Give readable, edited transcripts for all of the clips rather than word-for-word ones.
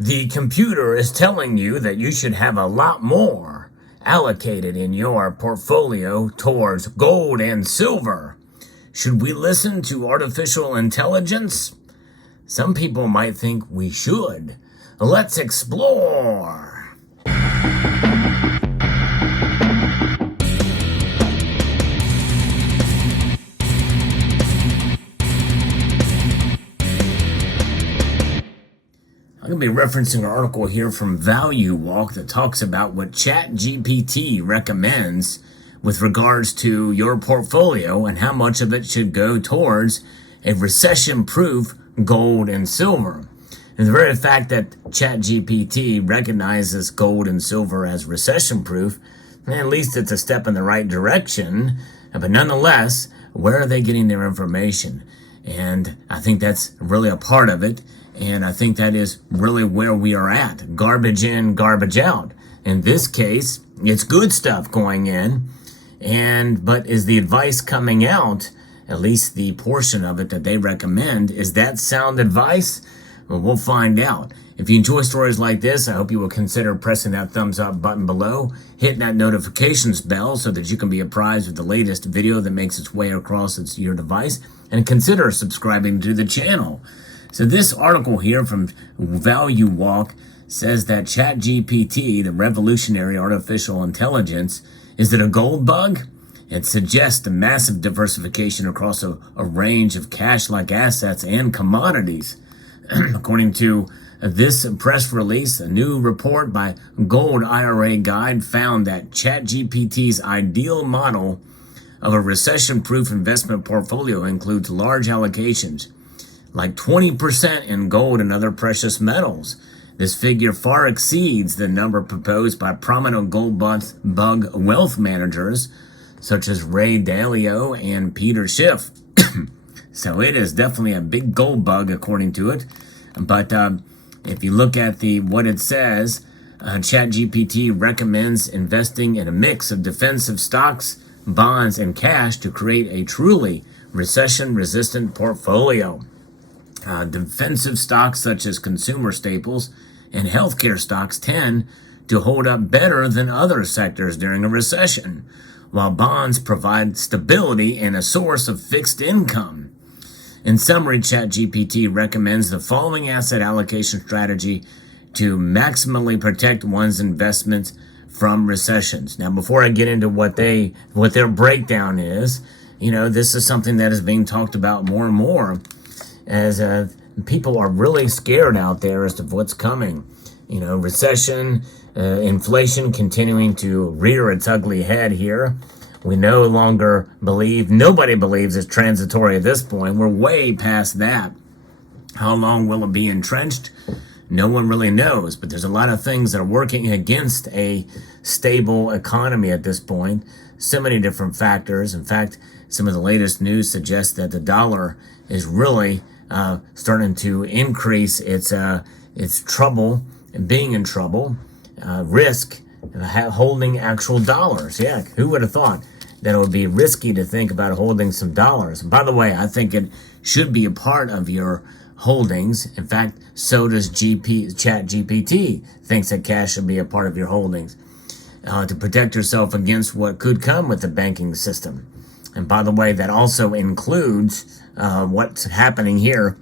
The computer is telling you that you should have a lot more allocated in your portfolio towards gold and silver. Should we listen to artificial intelligence? Some people might think we should. Let's explore. I'm going to be referencing an article here from Value Walk that talks about what ChatGPT recommends with regards to your portfolio and how much of it should go towards a recession-proof gold and silver. And the very fact that ChatGPT recognizes gold and silver as recession-proof, at least it's a step in the right direction. But nonetheless, where are they getting their information? And I think that's really a part of it. And I think that is really where we are at. Garbage in, garbage out. In this case, it's good stuff going in. But is the advice coming out, at least the portion of it that they recommend, is that sound advice? Well, we'll find out. If you enjoy stories like this, I hope you will consider pressing that thumbs up button below, hitting that notifications bell so that you can be apprised of the latest video that makes its way across your device, and consider subscribing to the channel. So this article here from Value Walk says that ChatGPT, the revolutionary artificial intelligence, is it a gold bug? It suggests a massive diversification across a range of cash-like assets and commodities. According to this press release, a new report by Gold IRA Guide found that ChatGPT's ideal model of a recession-proof investment portfolio includes large allocations, like 20% in gold and other precious metals. This figure far exceeds the number proposed by prominent gold bug wealth managers, such as Ray Dalio and Peter Schiff. So it is definitely a big gold bug, according to it. But if you look at what it says, ChatGPT recommends investing in a mix of defensive stocks, bonds, and cash to create a truly recession-resistant portfolio. Defensive stocks such as consumer staples and healthcare stocks tend to hold up better than other sectors during a recession, while bonds provide stability and a source of fixed income. In summary, ChatGPT recommends the following asset allocation strategy to maximally protect one's investments from recessions. Now, before I get into what their breakdown is, this is something that is being talked about more and more, as people are really scared out there as to what's coming. Recession, inflation continuing to rear its ugly head here. We no longer nobody believes it's transitory at this point. We're way past that. How long will it be entrenched? No one really knows, but there's a lot of things that are working against a stable economy at this point. So many different factors. In fact, some of the latest news suggests that the dollar is really starting to increase its trouble, and being in trouble, risk holding actual dollars. Yeah, who would have thought that it would be risky to think about holding some dollars? By the way, I think it should be a part of your holdings. In fact, so does ChatGPT thinks that cash should be a part of your holdings to protect yourself against what could come with the banking system. And by the way, that also includes what's happening here.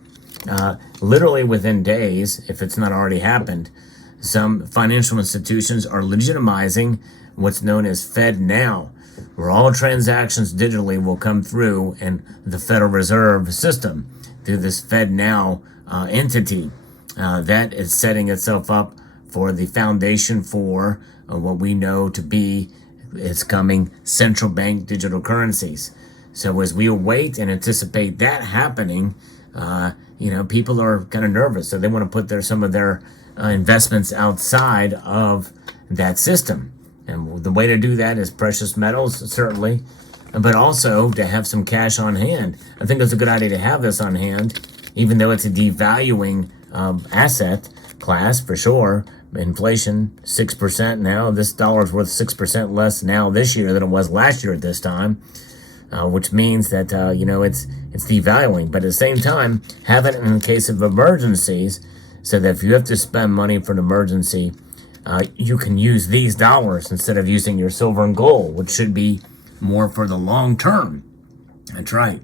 Literally within days, if it's not already happened, some financial institutions are legitimizing what's known as Fed Now, where all transactions digitally will come through in the Federal Reserve System through this Fed Now entity that is setting itself up for the foundation for what we know to be its coming central bank digital currencies. So as we await and anticipate that happening, people are kind of nervous. So they want to put some of their investments outside of that system. And the way to do that is precious metals, certainly, but also to have some cash on hand. I think it's a good idea to have this on hand, even though it's a devaluing asset class for sure. Inflation, 6% now. This dollar is worth 6% less now this year than it was last year at this time, which means that, it's devaluing. But at the same time, have it in case of emergencies so that if you have to spend money for an emergency, you can use these dollars instead of using your silver and gold, which should be more for the long term. That's right.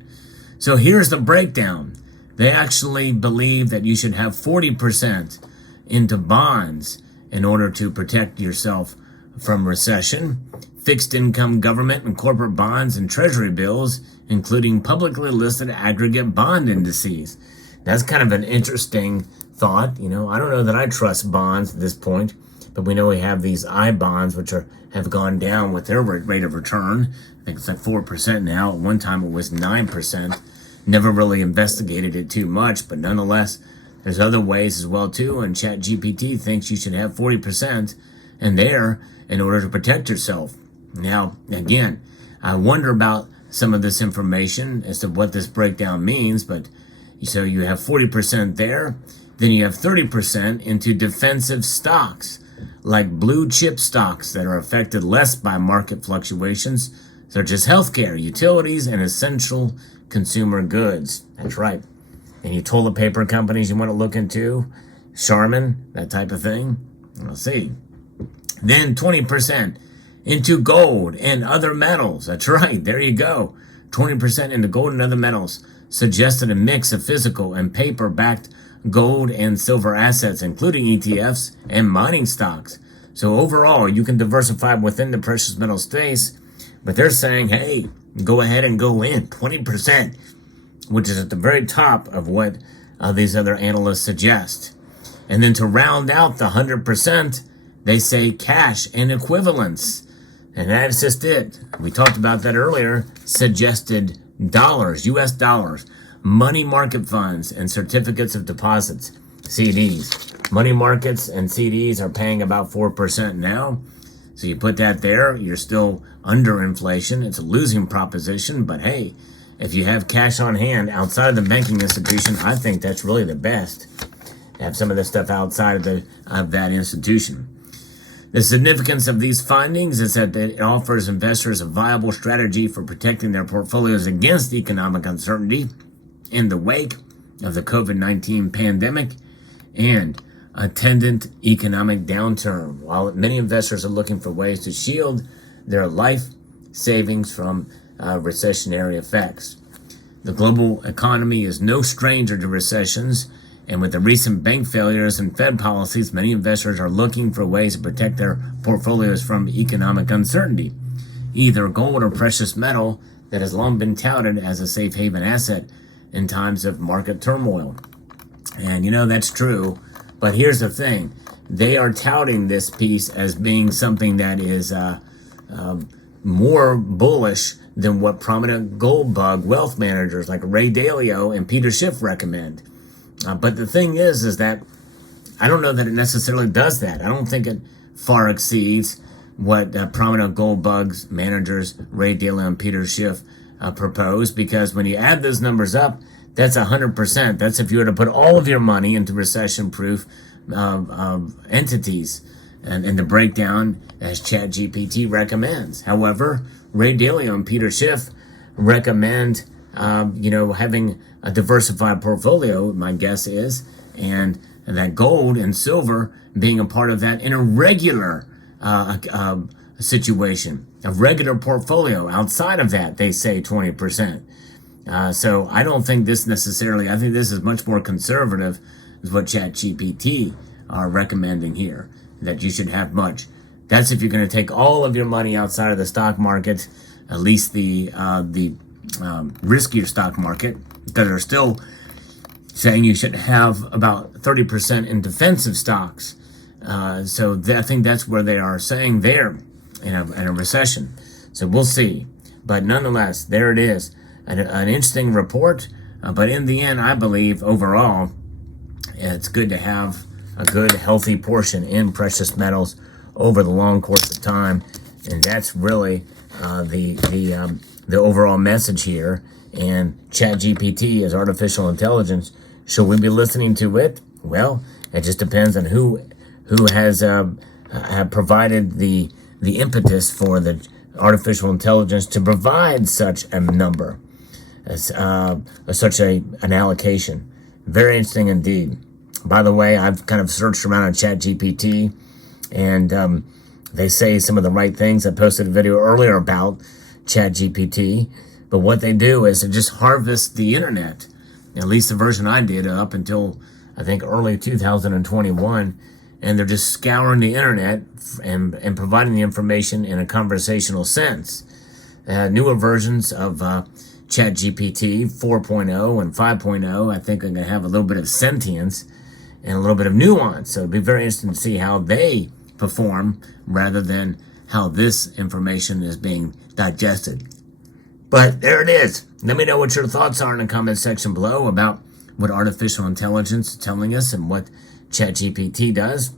So here's the breakdown. They actually believe that you should have 40% into bonds in order to protect yourself from recession, fixed income government and corporate bonds and treasury bills, including publicly listed aggregate bond indices. That's kind of an interesting thought. I don't know that I trust bonds at this point, but we know we have these I bonds, which have gone down with their rate of return. I think it's like 4% now. At one time it was 9%. Never really investigated it too much, but nonetheless, there's other ways as well too, and ChatGPT thinks you should have 40% in there in order to protect yourself. Now, again, I wonder about some of this information as to what this breakdown means, but so you have 40% there, then you have 30% into defensive stocks, like blue chip stocks that are affected less by market fluctuations, such as healthcare, utilities, and essential consumer goods. That's right. Any toilet paper companies you want to look into, Charmin, that type of thing. We'll see. Then 20% into gold and other metals. That's right. There you go. 20% into gold and other metals. Suggested a mix of physical and paper-backed gold and silver assets, including ETFs and mining stocks. So overall, you can diversify within the precious metal space, but they're saying, hey, go ahead and go in 20%, which is at the very top of what these other analysts suggest. And then to round out the 100%, they say cash and equivalents. And that's just it. We talked about that earlier. Suggested dollars, US dollars, money market funds, and certificates of deposits, CDs. Money markets and CDs are paying about 4% now. So you put that there, you're still under inflation. It's a losing proposition, but hey, if you have cash on hand outside of the banking institution, I think that's really the best. Have some of this stuff outside of that institution. The significance of these findings is that it offers investors a viable strategy for protecting their portfolios against economic uncertainty in the wake of the COVID-19 pandemic and attendant economic downturn. While many investors are looking for ways to shield their life savings from recessionary effects. The global economy is no stranger to recessions, and with the recent bank failures and Fed policies, many investors are looking for ways to protect their portfolios from economic uncertainty. Either gold or precious metal that has long been touted as a safe haven asset in times of market turmoil. And that's true, but here's the thing. They are touting this piece as being something that is more bullish than what prominent gold bug wealth managers like Ray Dalio and Peter Schiff recommend. But the thing is that I don't know that it necessarily does that. I don't think it far exceeds what prominent gold bugs managers Ray Dalio and Peter Schiff propose, because when you add those numbers up, that's 100%. That's if you were to put all of your money into recession-proof entities and the breakdown as ChatGPT recommends. However, Ray Dalio and Peter Schiff recommend having a diversified portfolio, my guess is, and that gold and silver being a part of that in a regular situation, a regular portfolio. Outside of that, they say 20%. So I don't think this necessarily, I think this is much more conservative is what ChatGPT are recommending here, that you should have much. That's if you're going to take all of your money outside of the stock market, at least the riskier stock market, because they're still saying you should have about 30% in defensive stocks. So I think that's where they are saying there in a recession. So we'll see. But nonetheless, there it is. An interesting report. But in the end, I believe overall, it's good to have a good, healthy portion in precious metals over the long course of time. And that's really the overall message here. And ChatGPT is artificial intelligence. Should we be listening to it? Well, it just depends on who has have provided the impetus for the artificial intelligence to provide such a number, such an allocation. Very interesting indeed. By the way, I've kind of searched around on ChatGPT, and they say some of the right things. I posted a video earlier about ChatGPT, but what they do is it just harvests the internet. At least the version I did up until, I think, early 2021, and they're just scouring the internet and providing the information in a conversational sense. Newer versions of ChatGPT 4.0 and 5.0, I think, are going to have a little bit of sentience and a little bit of nuance. So it'll be very interesting to see how they perform rather than how this information is being digested. But there it is. Let me know what your thoughts are in the comment section below about what artificial intelligence is telling us and what ChatGPT does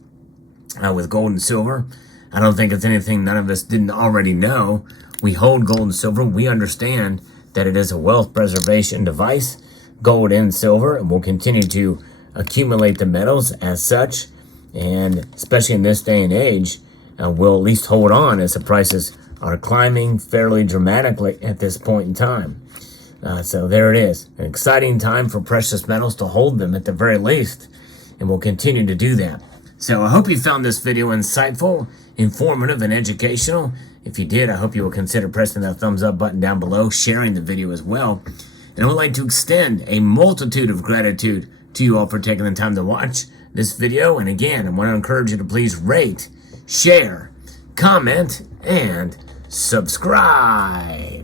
with gold and silver. I don't think it's anything none of us didn't already know. We hold gold and silver. We understand that it is a wealth preservation device, gold and silver, and we'll continue to accumulate the metals as such. And especially in this day and age, we'll at least hold on as the prices are climbing fairly dramatically at this point in time. So there it is. An exciting time for precious metals to hold them at the very least. And we'll continue to do that. So I hope you found this video insightful, informative, and educational. If you did, I hope you will consider pressing that thumbs up button down below, sharing the video as well. And I would like to extend a multitude of gratitude to you all for taking the time to watch this video. And again, I want to encourage you to please rate, share, comment, and subscribe.